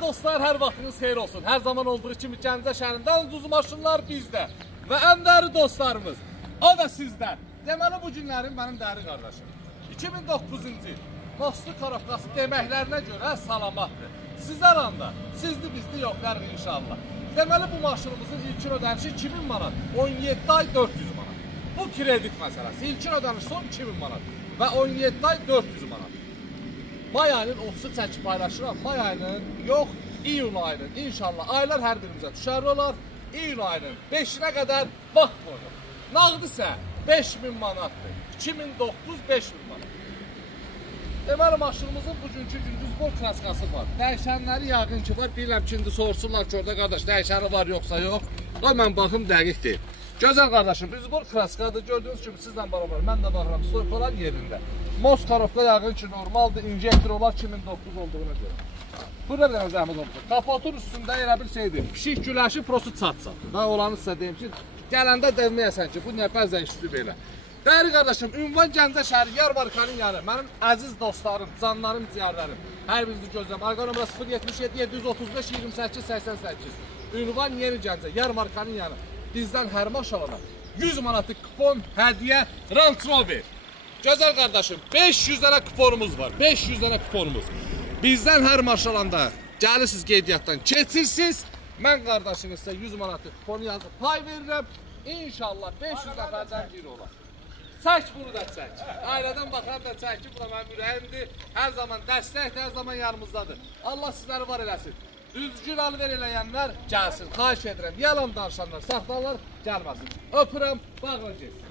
Dostlar, hər vaxtınız xeyir olsun. Hər zaman olduğu kimi Gəncə şəhərindən ucuz maşınlar bizdə. Və ən dəyərli dostlarımız, o da sizdən. Deməli, bu günlərin mənim dəyərli qardaşım. 2009-cu il Mostu Korobkası deməklərinə görə salamatdır. Sizlər anda, sizli bizli yoxlar inşallah. Deməli, bu maşınımızın ilkin ödənişi 2000 manat, 17 ay 400 manat. Bu kredit məsələsi. İlkin ödəniş son 2000 manat və 17 ay 400 manat. May ayının 30'u çəkib paylaşıram. May ayının yox, iyun ayının inşallah aylar hər birimizə düşərli olar. İyun ayının 5'ine qədər vaxt qoyuq. Nağd isə 5000 manatdır. 2009 5000 manat. Deməli, maşınımızın bugünkü gündüz bol kraskası var. Dəyişənləri yağın ki var. Bilirəm ki, indi soruşurlar ki, orada qardaş dəyişəni var yoxsa yox. O mən baxım dəqiq deyil. Gözəl qardaşım, üzbor kraskadır. Gördüğünüz kimi sizlə beraber mən də baxıram. Stoykalar yerində. Most Korobka yağın ki normaldır. İnjektor olar 2009 olduğuna görə. Burada bir dənə zəhmət olacaq. Kapotun üstündə elə bir şeydir. Pişik güləşi prosu çat-çat. Daha olanı sizə deyim ki, gələndə deməyəsən ki, bu nə bəzən işdir belə. Dəyərli qardaşım, ünvan Gəncə şəhəri Yarmarkanın yanı. Mənim əziz dostlarım, canlarım, ciyərlərim. Hər birinizi gözləm. Arqa nömrə 077 735 28 88. Ünvan Yeni Gəncə, Yarmarkanın yanı. Bizdən hər maşalana 100 manatlıq kupon, hədiyyə, Range Rover. Gözəl qardaşım, 500 dənə kuponumuz var. 500 dənə kuponumuz. Bizdən hər maşalanda gəlirsiniz qeydiyyatdan keçirsiniz. Mən qardaşınızsa 100 manatlıq kuponu yazıb pay verirəm. İnşallah 500 nəfərdən biri olar. Çək bunu da çək. Ailədən baxan da çək ki, bu da mənim ürəyimdir. Hər zaman dəstəkdir, hər zaman yanımızdadır. Allah sizləri var eləsin. Düzgün alver eləyənlər gəlsin, xahiş edirəm. Yalan danışanlar, saxtalar gəlməsin. Öpürəm, bağlı gelsin.